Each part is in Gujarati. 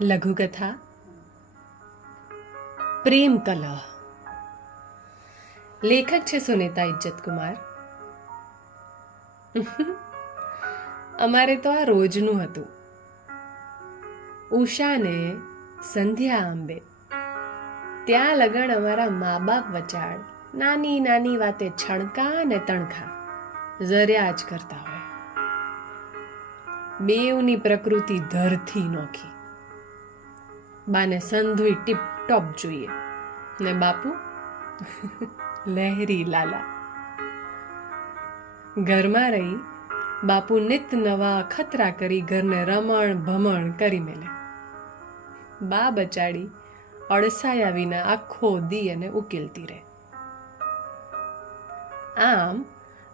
લઘુકથા પ્રેમ કલહ. લેખક છે સુનેતા ઇજ્જતકુમાર. અમારે તો આ રોજનું હતું. ઉષાને સંધ્યા આંબે ત્યાં લગણ અમારા મા બાપ વચાળ નાની નાની વાતે છણકા ને તણખા જર્યા જ કરતા હોય. બેવની પ્રકૃતિ ધરથી નોખી. બાને સંધુઈ ટીપ ટોપ જોઈએ ને બાપુ લહેરી લાલા. ઘરમાં રહી બાપુ નિત નવા અખતરા કરી ઘરને રમણ ભમણ કરી મેલે. બા બચાડી અળસાયા વિના આખો દી અને ઉકેલતી રહે. આમ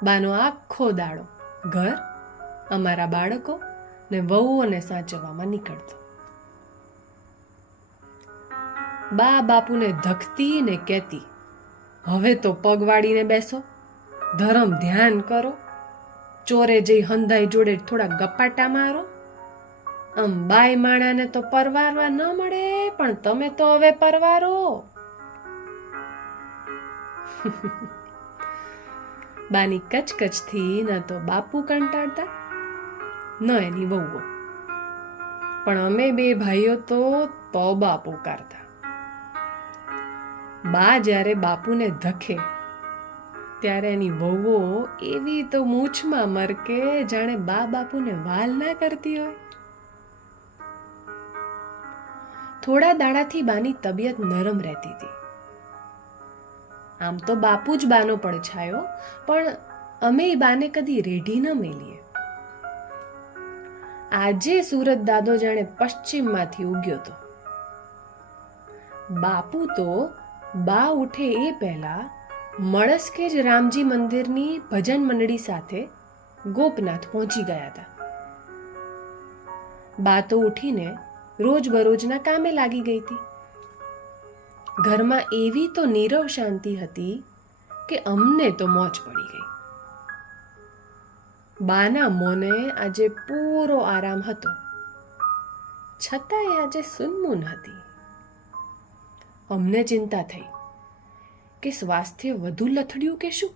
બાનો આખો દાડો ઘર, અમારા બાળકો ને વહુઓને સાચવવામાં નીકળતો. બા બાપુને ધકતી ને કહેતી, હવે તો પગ વાળીને બેસો, ધરમ ધ્યાન કરો, ચોરે જઈ હંધાઈ જોડે થોડા ગપાટા મારો. આમ બાય માણાને તો પરવારવા ન મળે, પણ તમે તો હવે પરવારો. બાની કચકચથી ન તો બાપુ કંટાળતા ન એની વહુઓ, પણ અમે બે ભાઈઓ તો તોબા પોકારતા. બા જ્યારે બાપુને ધકે ત્યારે એની વહુઓ એવી તો મૂછમાં મરકે જાણે બા બાપુને વાલ ના કરતી હોય. થોડા દાડાથી બાની તબિયત નરમ રહેતી હતી. આમ તો બાપુ જ બાનો પડછાયો, પણ અમે બાને કદી રેઢી ન મેલીએ. આજે સુરત દાદો જાણે પશ્ચિમમાંથી ઉગ્યો હતો. બાપુ તો બા ઉઠે એ પહેલા મળસ્કે જ રામજી મંદિરની ભજન મંડળી સાથે ગોપનાથ પહોંચી ગયા હતા. બા તો ઉઠીને રોજબરોજના કામે લાગી ગઈ હતી. ઘરમાં એવી તો નીરવ શાંતિ હતી કે અમને તો મોજ પડી ગઈ. બાના મોને આજે પૂરો આરામ હતો, છતાંય આજે સુનમૂન હતી. અમને ચિંતા થઈ કે સ્વાસ્થ્ય વધુ લથડ્યું કે શું.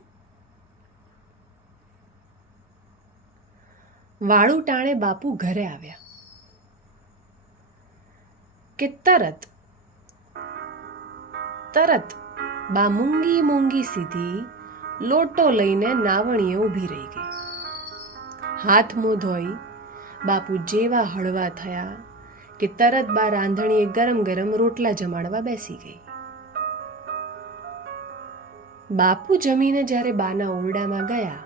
વાળું ટાણે બાપુ ઘરે આવ્યા કે તરત બા મૂંગી મૂંગી સીધી લોટો લઈને નાવણીએ ઊભી રહી ગઈ. હાથ મોં ધોઈ બાપુ જેવા હળવા થયા કે તરત બા રાંધણીએ ગરમ ગરમ રોટલા જમાડવા બેસી ગઈ. બાપુ જમીને જ્યારે બાના ઓરડામાં ગયા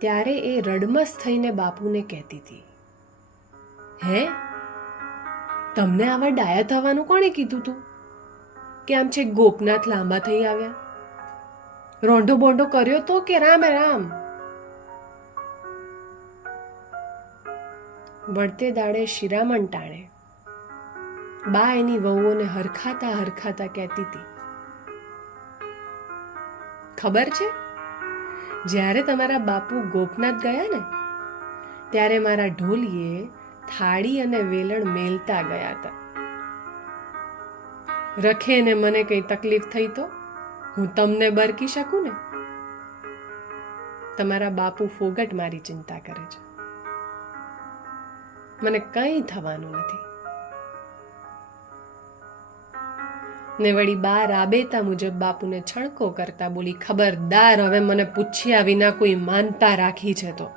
ત્યારે એ રડમસ થઈને બાપુને કહેતી હતી, હે, તમને આવા ડાયા થવાનું કોણે કીધું તું કે આમ છે ગોપનાથ લાંબા થઈ આવ્યા? રોંઢો બોંઢો કર્યો તો કે રામ રામ? વળતે દાડે શિરામણ ટાણે બા એની વહુઓને હરખાતા હરખાતા કહેતી હતી, ખબર છે, જ્યારે તમારા બાપુ ગોપનાથ ગયા ને ત્યારે મારા ઢોલીએ થાળી અને વેલણ મેલતા ગયા હતા. રખે ને મને કઈ તકલીફ થઈ તો હું તમને બરકી શકું ને? તમારા બાપુ ફોગટ મારી ચિંતા કરે છે, મને કંઈ થવાનું નથી. ને વળી બા રાબેતા મુજબ બાપુને છણકો કરતા બોલી, ખબરદાર, હવે મને પૂછ્યા વિના કોઈ માનતા રાખી છે તો.